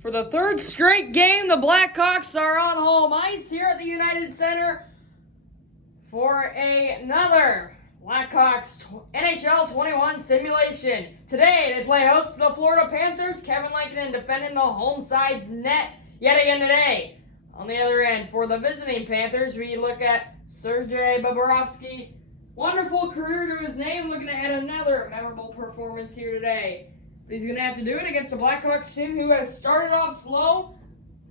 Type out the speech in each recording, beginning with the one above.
For the third straight game, the Blackhawks are on home ice here at the United Center for another Blackhawks NHL 21 simulation. Today, they play host to the Florida Panthers. Kevin Lankinen defending the home side's net yet again today. On the other end, for the visiting Panthers, we look at Sergei Bobrovsky. Wonderful career to his name, looking to add another memorable performance here today. But he's going to have to do it against the Blackhawks team who has started off slow,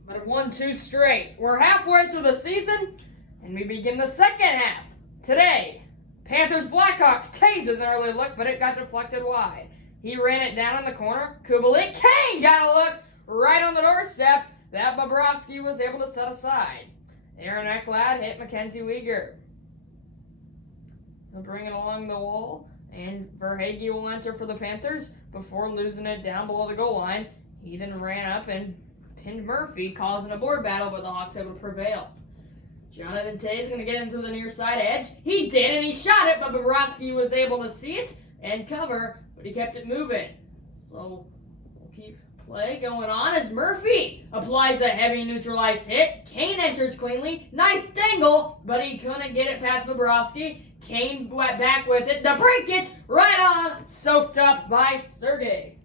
but have won 2 straight. We're halfway through the season, and we begin the second half. Today, Panthers-Blackhawks tased an early look, but it got deflected wide. He ran it down in the corner. Kubalik Kane got a look right on the doorstep that Bobrovsky was able to set aside. Aaron Ekblad hit Mackenzie Weegar. He'll bring it along the wall, and Verhaeghe will enter for the Panthers before losing it down below the goal line. He then ran up and pinned Murphy, causing a board battle, but the Hawks able to prevail. Jonathan Toews going to get into the near side edge. He did, and he shot it, but Bobrovsky was able to see it and cover, but he kept it moving. So we'll keep play going on as Murphy applies a heavy neutralized hit. Kane enters cleanly. Nice dangle, but he couldn't get it past Bobrovsky. Kane went back with it. The break it right on, soaked up by Sergei.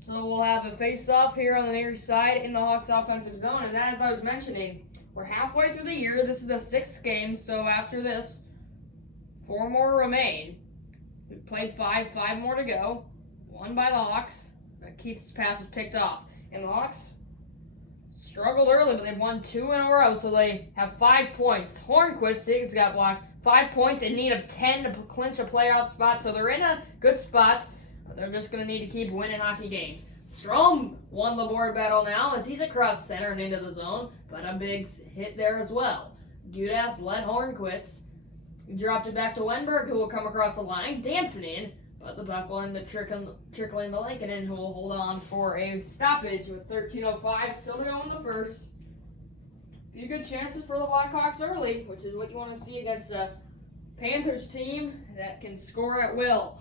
So we'll have a face-off here on the near side in the Hawks offensive zone. And as I was mentioning, we're halfway through the year. This is the 6th game, so after this, 4 more remain. We've played 5 more to go. 1 by the Hawks. Keith's pass was picked off. And the Hawks struggled early, but they've won 2 in a row, so they have 5 points. Hornquist, he's got blocked. 5 points in need of 10 to clinch a playoff spot, so they're in a good spot. They're just going to need to keep winning hockey games. Strom won the board battle now as he's across center and into the zone, but a big hit there as well. Gudas led Hornquist. He dropped it back to Wenberg, who will come across the line, dancing in, but the puck will end up trickling to Lankinen, who will hold on for a stoppage with 13:05 still to go in the first. A few good chances for the Blackhawks early, which is what you want to see against a Panthers team that can score at will.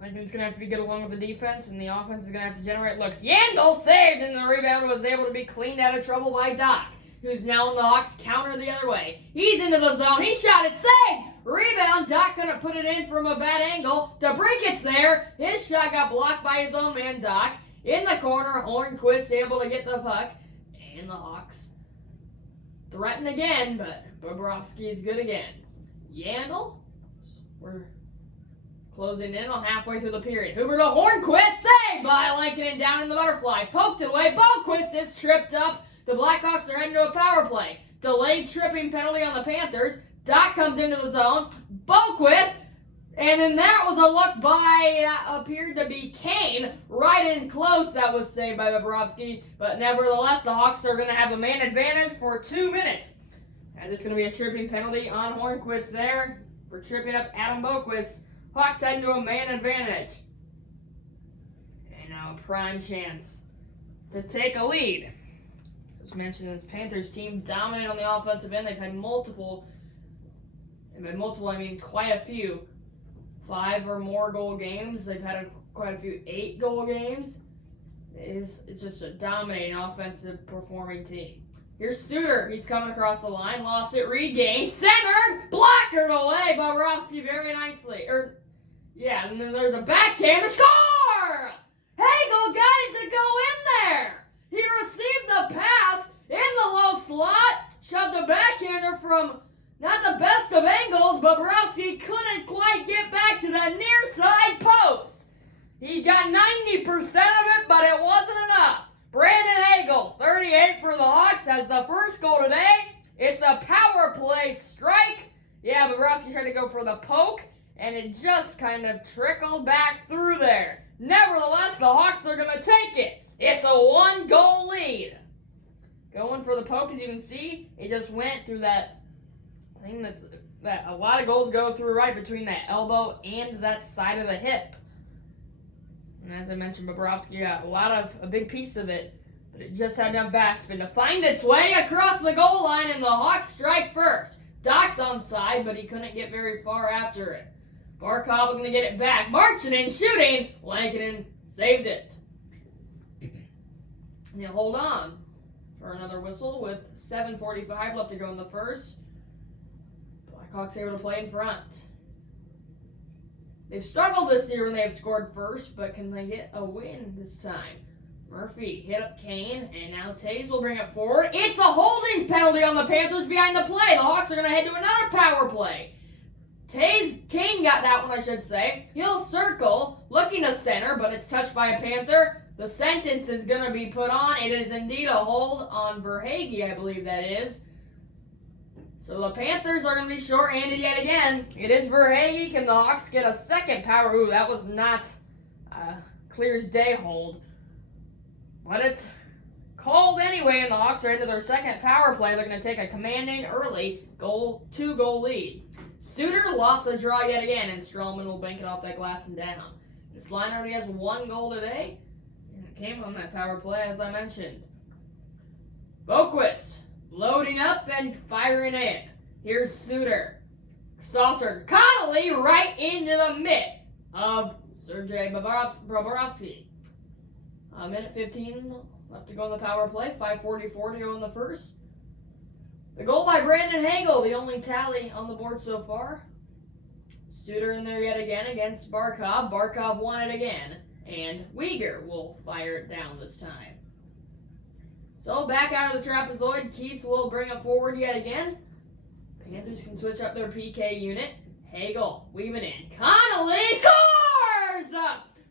I think it's going to have to be good along with the defense, and the offense is going to have to generate looks. Yandel saved, and the rebound was able to be cleaned out of trouble by Doc, who's now in the Hawks counter the other way. He's into the zone. He shot it. Saved! Rebound. Doc gonna put it in from a bad angle. DeBrincat's there. His shot got blocked by his own man, Doc. In the corner, Hornquist able to get the puck. And the Hawks threaten again, but Bobrovsky is good again. Yandel. We're closing in on halfway through the period. Huber to Hornquist. Saved by Lankinen down in the butterfly. Poked it away. Boquist is tripped up. The Blackhawks are heading to a power play. Delayed tripping penalty on the Panthers. Doc comes into the zone. Boquist. And then that was a look by, appeared to be Kane. Right in close. That was saved by Bobrovsky. But nevertheless, the Hawks are going to have a man advantage for 2 minutes. As it's going to be a tripping penalty on Hornquist there for tripping up Adam Boquist. Hawks heading to a man advantage. And now a prime chance to take a lead. As mentioned, this Panthers team dominant on the offensive end. They've had quite a few 5 or more goal games. They've had quite a few 8 goal games. It's just a dominating offensive performing team. Here's Suter. He's coming across the line. Lost it. Regained. Centered. Blockered away. Bobrovsky very nicely. And then there's a backhand to score! Hagel got it to go in there! He received the pass in the low slot. Shoved the backhander from not the best of angles. Bobrovsky couldn't quite get back to the near side post. He got 90% of it, but it wasn't enough. Brandon Hagel, 38 for the Hawks, has the first goal today. It's a power play strike. Yeah, Bobrovsky tried to go for the poke, and it just kind of trickled back through there. Nevertheless, the Hawks are going to take it. It's a 1-goal lead. Going for the poke, as you can see, it just went through that thing that a lot of goals go through right between that elbow and that side of the hip. And as I mentioned, Bobrovsky got a big piece of it, but it just had enough backspin to find its way across the goal line, and the Hawks strike first. Doc's onside, but he couldn't get very far after it. Barkov going to get it back. Marching in, shooting. Lankinen saved it. And he'll hold on for another whistle with 7:45 left to go in the first. Blackhawks able to play in front. They've struggled this year when they've scored first, but can they get a win this time? Murphy hit up Kane, and now Taves will bring it forward. It's a holding penalty on the Panthers behind the play. The Hawks are going to head to another power play. Kane got that one, I should say. He'll circle, looking to center, but it's touched by a Panther. The sentence is going to be put on. It is indeed a hold on Verhaeghe, I believe that is. So the Panthers are going to be short-handed yet again. It is Verhaeghe. Can the Hawks get a second power? Ooh, that was not a clear as day hold. But it's called anyway, and the Hawks are into their second power play. They're going to take a commanding early two-goal lead. Suter lost the draw yet again, and Stroman will bank it off that glass and down. This line already has one goal today, and it came on that power play, as I mentioned. Boquist loading up and firing in. Here's Suter. Saucer Connolly right into the mitt of Sergei Bobrovsky. A minute 15 left to go in the power play. 5:44 to go in the first. The goal by Brandon Hagel, the only tally on the board so far. Suter in there yet again against Barkov. Barkov won it again. And Weegar will fire it down this time. So back out of the trapezoid, Keith will bring it forward yet again. Panthers can switch up their PK unit. Hagel weaving in. Connolly scores!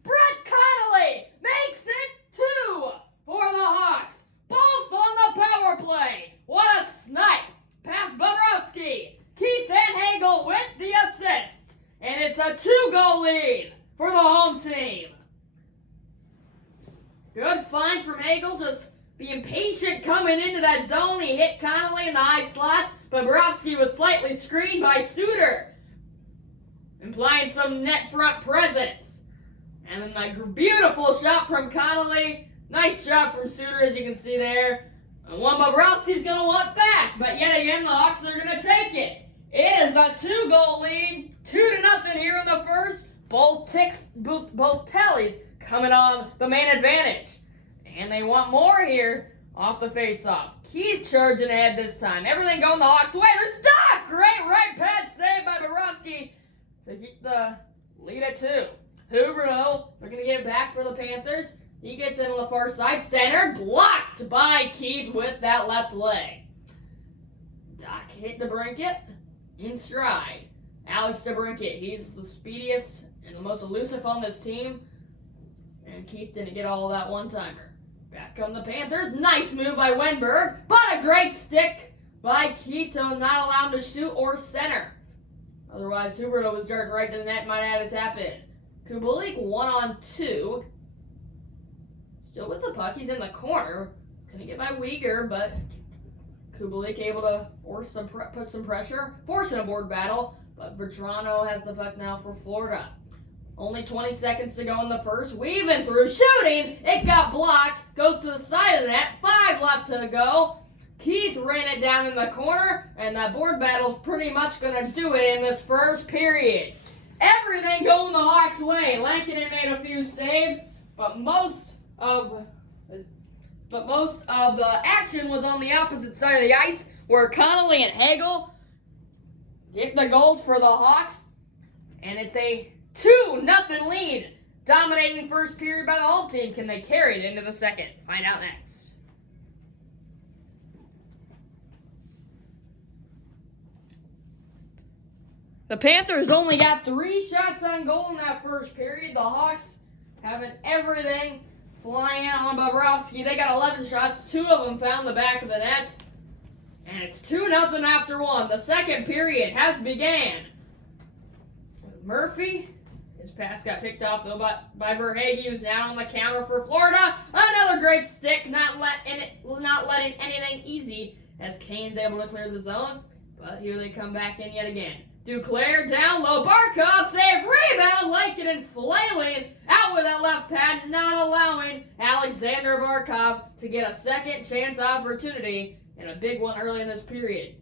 Brett Connolly makes it 2 for the Hawks. Both on the power play. What a snipe. Past Bobrovsky. Keith and Hagel with the assist. And it's a 2-goal lead for the home team. Good find from Hagel, just being patient coming into that zone. He hit Connolly in the high slot, but Bobrovsky was slightly screened by Suter, implying some net front presence. And then a beautiful shot from Connolly. Nice shot from Suter, as you can see there. And one Bobrovsky's going to want back, but yet again, the Hawks are going to take it. It is a 2-goal lead, 2-0 here in the first. Both tallies coming on the main advantage. And they want more here off the face-off. Keith charging ahead this time. Everything going the Hawks' way. There's Doc! Great right pad save by Bobrovsky to keep the lead at 2. Huberdeau, they're going to get it back for the Panthers. He gets in on the far side. Center, blocked by Keith with that left leg. Doc hit DeBrincat in stride. Alex DeBrincat, he's the speediest and the most elusive on this team. And Keith didn't get all of that one-timer. Back come the Panthers. Nice move by Wenberg, but a great stick by Keith to not allow him to shoot or center. Otherwise, Huberdeau was darting right to the net, might have had a tap in. Kubalik 1-on-2. Still with the puck, he's in the corner. Couldn't get by Weegar, but Kubalik able to put some pressure, forcing a board battle. But Vetrano has the puck now for Florida. Only 20 seconds to go in the first. Weaving through, shooting. It got blocked. Goes to the side of the net. 5 left to go. Keith ran it down in the corner, and that board battle's pretty much going to do it in this first period. Everything going the Hawks' way. Lankinen made a few saves, but most of the action was on the opposite side of the ice, where Connolly and Hagel get the goals for the Hawks, and it's a 2-0 lead. Dominating first period by the home team. Can they carry it into the second? Find out next. The Panthers only got 3 shots on goal in that first period. The Hawks having everything flying out on Bobrovsky. They got 11 shots. 2 of them found the back of the net. And it's 2-0 after 1. The second period has began. Murphy, his pass got picked off though by Verhaeghe, who's now on the counter for Florida. Another great stick, not letting anything easy as Kane's able to clear the zone. But here they come back in yet again. Duclair down low, Barkov save, rebound, Lankinen flailing out with that left pad, not allowing Alexander Barkov to get a second chance opportunity, and a big one early in this period.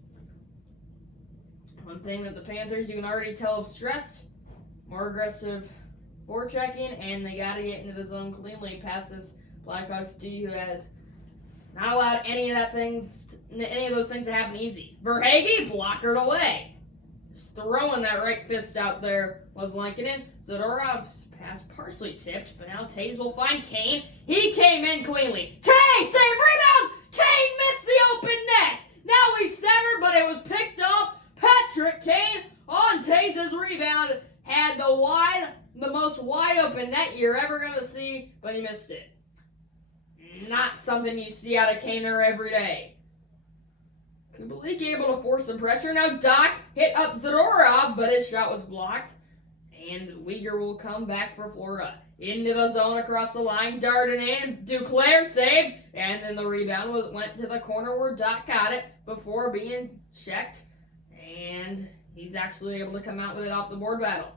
One thing that the Panthers, you can already tell, have stressed More aggressive forechecking, and they got to get into the zone cleanly past this Blackhawks D, who has not allowed any of those things to happen easy. Verhaeghe blockered away. Just throwing that right fist out there was Lankinen. Zadorov's pass partially tipped, but now Taves will find Kane. He came in cleanly. Taves, save, rebound! Kane missed the open net! Now he's centered, but it was picked off. Patrick Kane on Taves' rebound had the most wide open net you're ever going to see, but he missed it. Not something you see out of Kaner every day. Kubalik able to force some pressure. Now Doc hit up Zadorov, but his shot was blocked. And Uyghur will come back for Florida. Into the zone across the line. Darting in. Duclair saved. And then the rebound went to the corner where Doc got it before being checked. And he's actually able to come out with it off the board battle.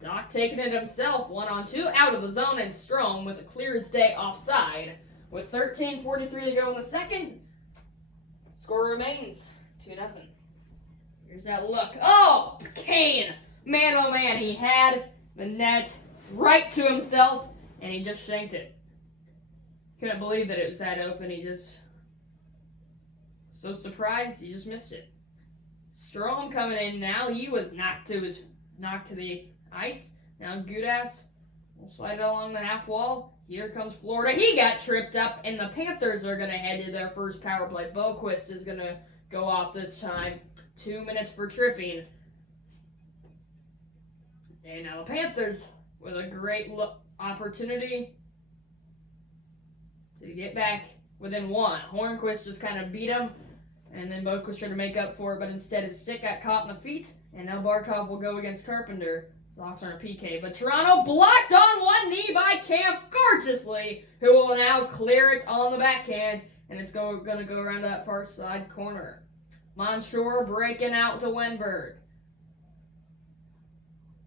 Doc taking it himself. 1-on-2 out of the zone, and Strome with a clear as day offside. With 13:43 to go in the second, score remains 2-0. Here's that look. Oh, Kane! Man, oh man, he had the net right to himself, and he just shanked it. Couldn't believe that it was that open. He just so surprised, he just missed it. Strome coming in now. He was knocked to the ice. Now Gudas will slide it along the half wall. Here comes Florida. He got tripped up, and the Panthers are going to head to their first power play. Boquist is going to go off this time. 2 minutes for tripping. And now the Panthers with a great opportunity to get back within one. Hornquist just kind of beat him, and then Boquist tried to make up for it, but instead his stick got caught in the feet, and now Barkov will go against Carpenter. The Hawks are on a PK, but Toronto blocked on one knee by Camp gorgeously, who will now clear it on the backhand, and it's going to go around that far side corner. Monshore breaking out to Wenberg.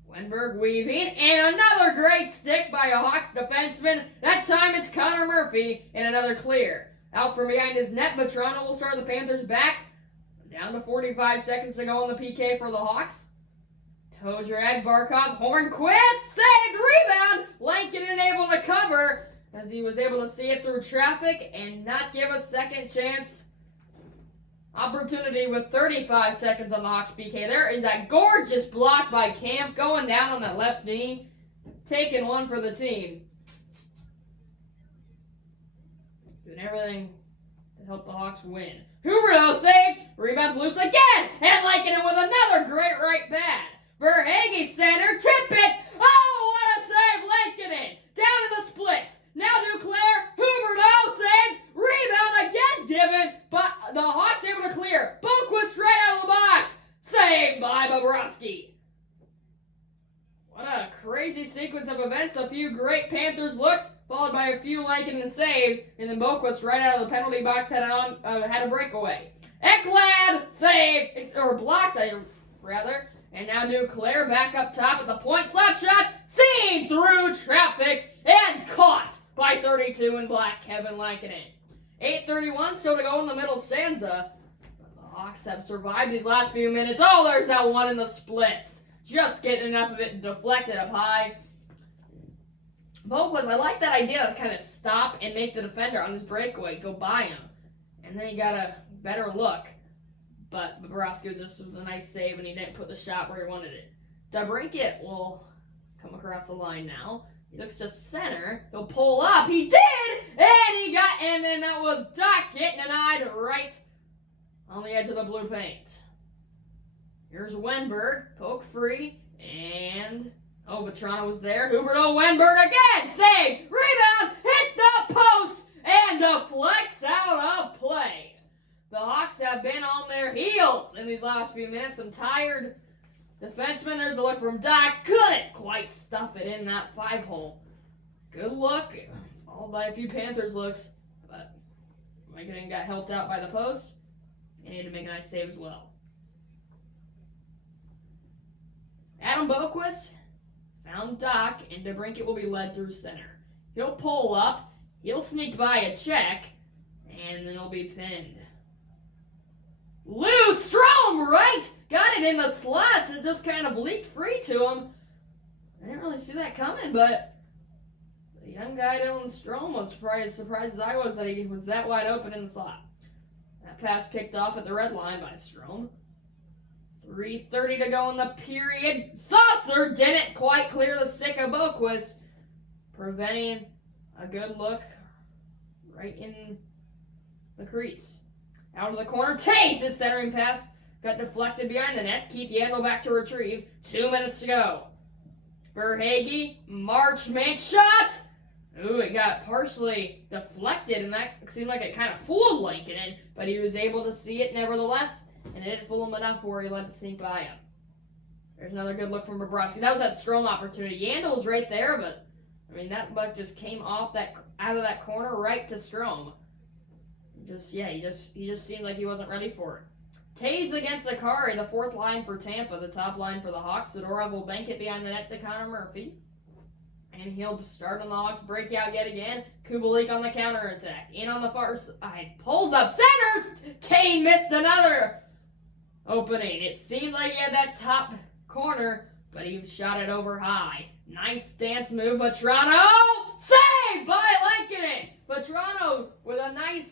Wenberg weaving, and another great stick by a Hawks defenseman. That time it's Connor Murphy, and another clear. Out from behind his net, but Toronto will start the Panthers back. Down to 45 seconds to go on the PK for the Hawks. Toe drag, Barkov, Hornquist, saved, rebound! Lankinen able to cover as he was able to see it through traffic and not give a second chance opportunity with 35 seconds on the Hawks PK. There is that gorgeous block by Camp going down on that left knee, taking one for the team. Doing everything to help the Hawks win. Huberdeau saved, rebounds loose again, and Lankinen with another great right pad. Verhaeghe center, tip it! Oh, what a save, Lankinen! Down in the splits. Now Duclair, Huberdeau saved, rebound again given, but the Hawks able to clear. Boquist right out of the box. Saved by Bobrovsky. What a crazy sequence of events. A few great Panthers looks, followed by a few Lankinen saves, and then Boquist right out of the penalty box had a breakaway. Ekblad saved, or blocked, rather. And now Duclair back up top at the point. Slap shot, seen through traffic, and caught by 32 in black, Kevin Lankinen. 8:31 still to go in the middle stanza. The Hawks have survived these last few minutes. Oh, there's that one in the splits. Just getting enough of it deflected up high. Boquist, I like that idea to kind of stop and make the defender on his breakaway go by him. And then he got a better look. But Bobrovsky was just a nice save, and he didn't put the shot where he wanted it. DeBrincat will come across the line now. He looks to center. He'll pull up. He did! And then that was Doc getting an eye right on the edge of the blue paint. Here's Wenberg, poke free, and Toronto was there. Huberdeau, Wenberg again, save, rebound, hit the post, and deflects out of play. The Hawks have been on their heels in these last few minutes. Some tired defensemen. There's a look from Doc. Couldn't quite stuff it in that 5-hole. Good look, followed by a few Panthers looks, but Lankinen got helped out by the post, and he had to make a nice save as well. Adam Boquist found Doc, and DeBrincat will be led through center. He'll pull up, he'll sneak by a check, and then he'll be pinned. Lou Strome, right? Got it in the slot. It just kind of leaked free to him. I didn't really see that coming, but the young guy Dylan Strome was probably as surprised as I was that he was that wide open in the slot. That pass picked off at the red line by Strome. 3:30 to go in the period. Saucer didn't quite clear the stick of Boquist, preventing a good look right in the crease. Out of the corner, Taze, his centering pass got deflected behind the net. Keith Yandel back to retrieve. 2 minutes to go. Verhaeghe, March make shot. Ooh, it got partially deflected, and that seemed like it kind of fooled Lankinen, but he was able to see it nevertheless, and it didn't fool him enough where he let it sneak by him. There's another good look from Bobrovsky. That was that Strome opportunity. Yandel was right there, but that buck just came off out of that corner right to Strome. He just seemed like he wasn't ready for it. Taze against Akari, the fourth line for Tampa, the top line for the Hawks. Zadorov will bank it behind the net to Connor Murphy. And he'll start on the Hawks breakout yet again. Kubalik on the counterattack. In on the far side. Pulls up centers! Kane missed another opening. It seemed like he had that top corner, but he shot it over high. Nice stance move, Vatrano! Saved by Lankinen! Vatrano with a nice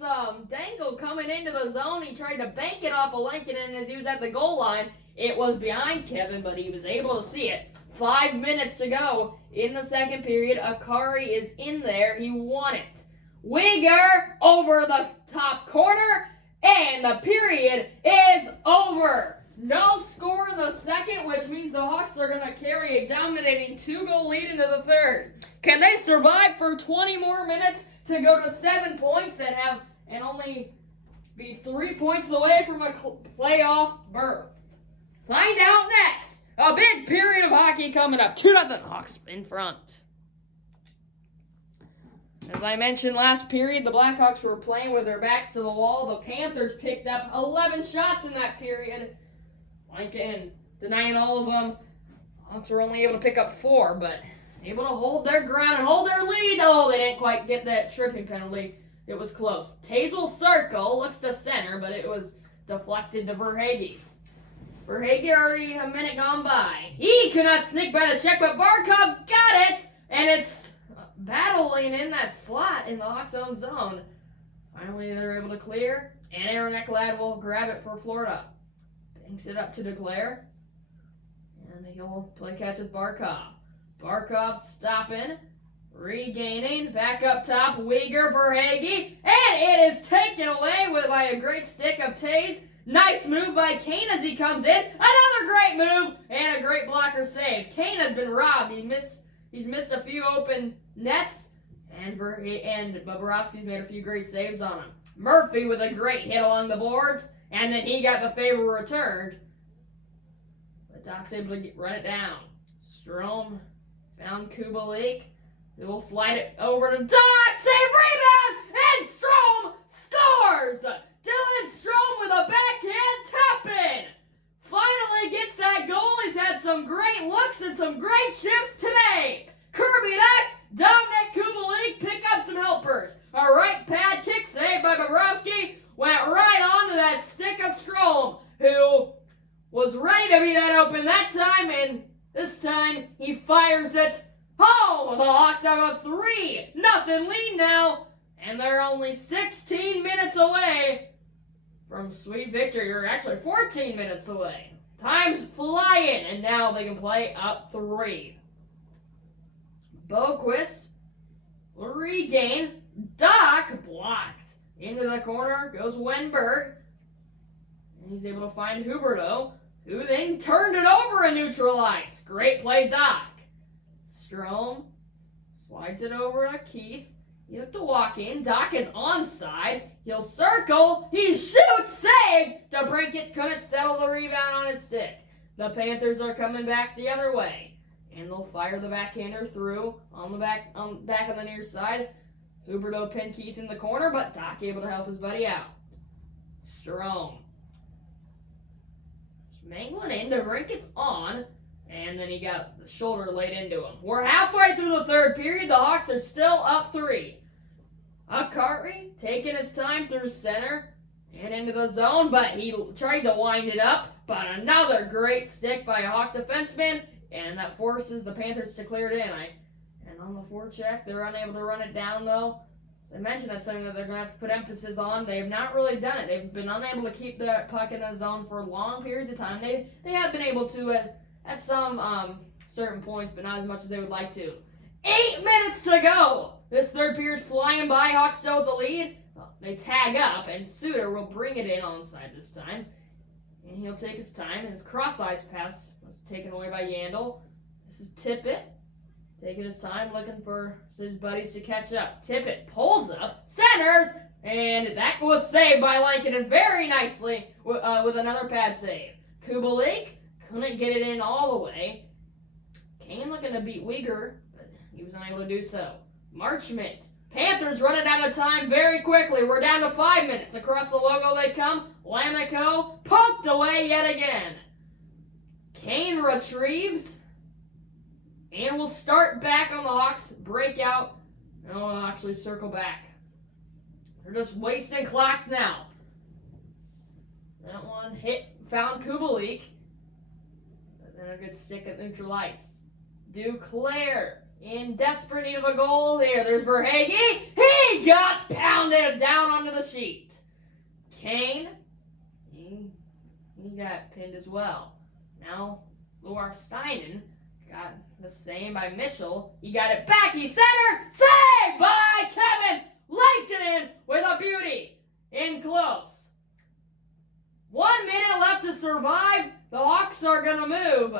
dangle coming into the zone. He tried to bank it off of Lankinen as he was at the goal line. It was behind Kevin, but he was able to see it. 5 minutes to go in the second period. Akari is in there. He won it. Uyghur over the top corner, and the period is over. No score in the second, which means the Hawks are going to carry a dominating 2-goal lead into the third. Can they survive for 20 more minutes to go to 7 points and only be 3 points away from a playoff berth? Find out next. A big period of hockey coming up. 2-0 Hawks in front. As I mentioned last period, the Blackhawks were playing with their backs to the wall. The Panthers picked up 11 shots in that period. Lincoln denying all of them. Hawks were only able to pick up 4, but able to hold their ground and hold their lead. Oh, they didn't quite get that tripping penalty. It was close. Tazel circle, looks to center, but it was deflected to Verhaeghe. Verhaeghe already a minute gone by. He could not sneak by the check, but Barkov got it, and it's battling in that slot in the Hawks' own zone. Finally, they're able to clear, and Aaron Ekblad will grab it for Florida. Banks it up to Declare, and he'll play catch with Barkov. Barkov stopping, regaining, back up top, Uyghur, Verhaeghe, and it is taken away by a great stick of Taze. Nice move by Kane as he comes in. Another great move and a great blocker save. Kane has been robbed. He's missed a few open nets, and Bobrovsky's made a few great saves on him. Murphy with a great hit along the boards, and then he got the favor returned. But Doc's able to run it down. Strome found Kubalik. He will slide it over to Doc. Save, rebound, and Strome scores! Dylan Strome with a backhand tap-in. Finally gets that goal. He's had some great looks and some great shifts today. Kirby Duck, Dominic Kubalik pick up some helpers. A right pad kick saved by Bobrovsky went right onto that stick of Strome, who was ready to be that open that time, and this time he fires it home. The Hawks have a 3-0 lead now, and they're only 16 minutes away from sweet victory, or actually 14 minutes away. Time's flying, and now they can play up 3. Boquist will regain. Doc blocked. Into the corner goes Wenberg. And he's able to find Huberdeau, who then turned it over and neutralized. Great play, Doc. Strome slides it over to Keith. You have to walk in. Doc is onside. He'll circle. He shoots. Saved. DeBrincat couldn't settle the rebound on his stick. The Panthers are coming back the other way, and they'll fire the backhander through on the back on the near side. Huberdeau pinned Keith in the corner, but Doc able to help his buddy out. Strome mangling in. DeBrincat's on. And then he got the shoulder laid into him. We're halfway through the third period. The Hawks are still up 3. Akari taking his time through center and into the zone, but he tried to wind it up. But another great stick by a Hawk defenseman and that forces the Panthers to clear it in. And on the forecheck, they're unable to run it down, though. I mentioned that's something that they're going to have to put emphasis on. They have not really done it. They've been unable to keep the puck in the zone for long periods of time. They have been able to at some certain points, but not as much as they would like to. 8 minutes to go. This third period's flying by. Hawks still with the lead. Well, they tag up, and Suter will bring it in onside this time. And he'll take his time, and his cross-ice pass was taken away by Yandel. This is Tippett. Taking his time, looking for his buddies to catch up. Tippett pulls up, centers, and that was saved by Lankinen very nicely with another pad save. Kubalik couldn't get it in all the way. Kane looking to beat Uyghur, but he was unable to do so. Marchment. Panthers running out of time very quickly. We're down to 5 minutes. Across the logo they come. Lamico poked away yet again. Kane retrieves. And we'll start back on the Hawks. Breakout. And we'll actually circle back. They're just wasting clock now. That one found Kubalik. And then a good stick at neutral ice. Duclair in desperate need of a goal here. There's Verhaeghe. He got pounded down onto the sheet. Kane. He got pinned as well. Now, Luar Steinen got the same by Mitchell. He got it back. He centered. Saved by Kevin Lankinen with a beauty. In close. 1 minute left to survive. The Hawks are going to move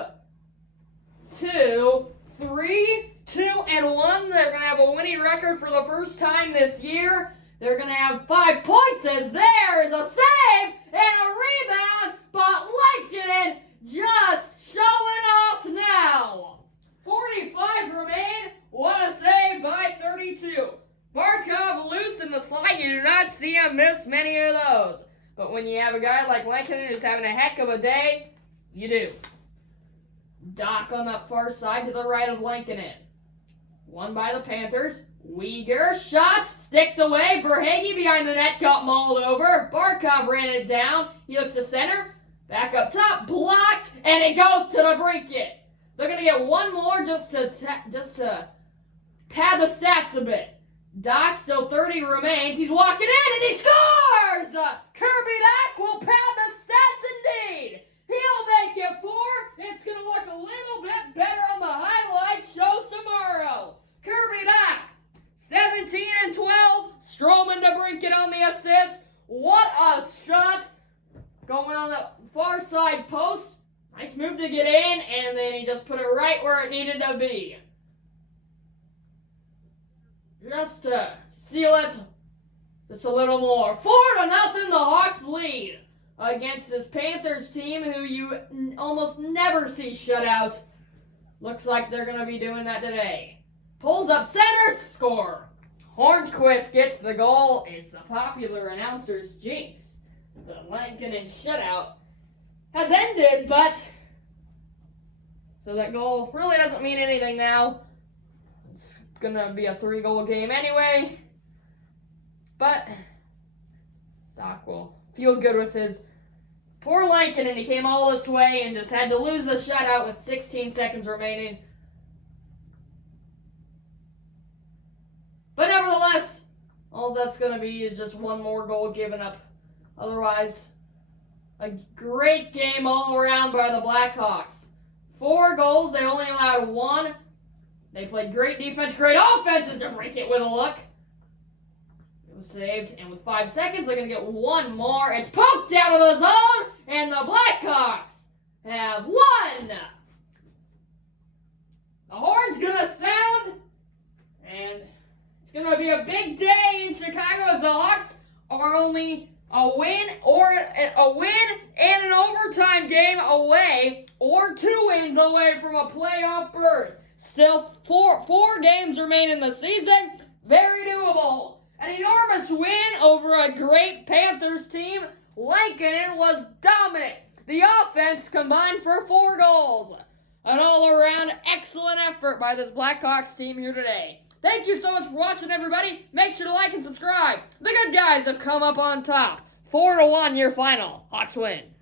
to 3-2-1. They're going to have a winning record for the first time this year. They're going to have 5 points as there is a save and a rebound, but Lankinen just showing off now. 45 remain. What a save by 32. Barkov loose in the slot. You do not see him miss many of those. But when you have a guy like Lankinen who's having a heck of a day, you do. Doc on that far side to the right of Lankinen. Won by the Panthers. Uyghur shot, sticked away. Verhaeghe behind the net, got mauled over. Barkov ran it down. He looks to center. Back up top, blocked, and it goes to the brinket. They're going to get one more just to pad the stats a bit. Doc, still 30 remains. He's walking in, and he scores! Kirby Doc will pad the stats indeed. He'll make it 4. It's going to look a little bit better on the highlight shows tomorrow. Kirby Doc, 17 and 12. Stroman to brinket on the assist. What a shot. Going on the far side post. Nice move to get in, and then he just put it right where it needed to be. Just to seal it just a little more. 4-0, the Hawks lead against this Panthers team who you almost never see shut out. Looks like they're going to be doing that today. Pulls up center, score. Hornquist gets the goal. It's the popular announcer's jinx. The Lankinen shutout has ended, but so that goal really doesn't mean anything now. It's gonna be a 3-goal game anyway, but Doc will feel good with his poor Lankinen. He came all this way and just had to lose the shutout with 16 seconds remaining. But nevertheless, all that's gonna be is just one more goal given up. Otherwise, a great game all around by the Blackhawks. 4 goals, they only allowed 1. They played great defense, great offenses to break it with a look. It was saved, and with 5 seconds, they're going to get one more. It's poked out of the zone, and the Blackhawks have won. The horn's going to sound, and it's going to be a big day in Chicago as the Hawks are only a win and an overtime game away, or 2 wins away from a playoff berth. Still, four games remain in the season. Very doable. An enormous win over a great Panthers team. Lankinen was dominant. The offense combined for 4 goals. An all-around excellent effort by this Blackhawks team here today. Thank you so much for watching, everybody. Make sure to like and subscribe. The good guys have come up on top. 4-1 your final. Hawks win.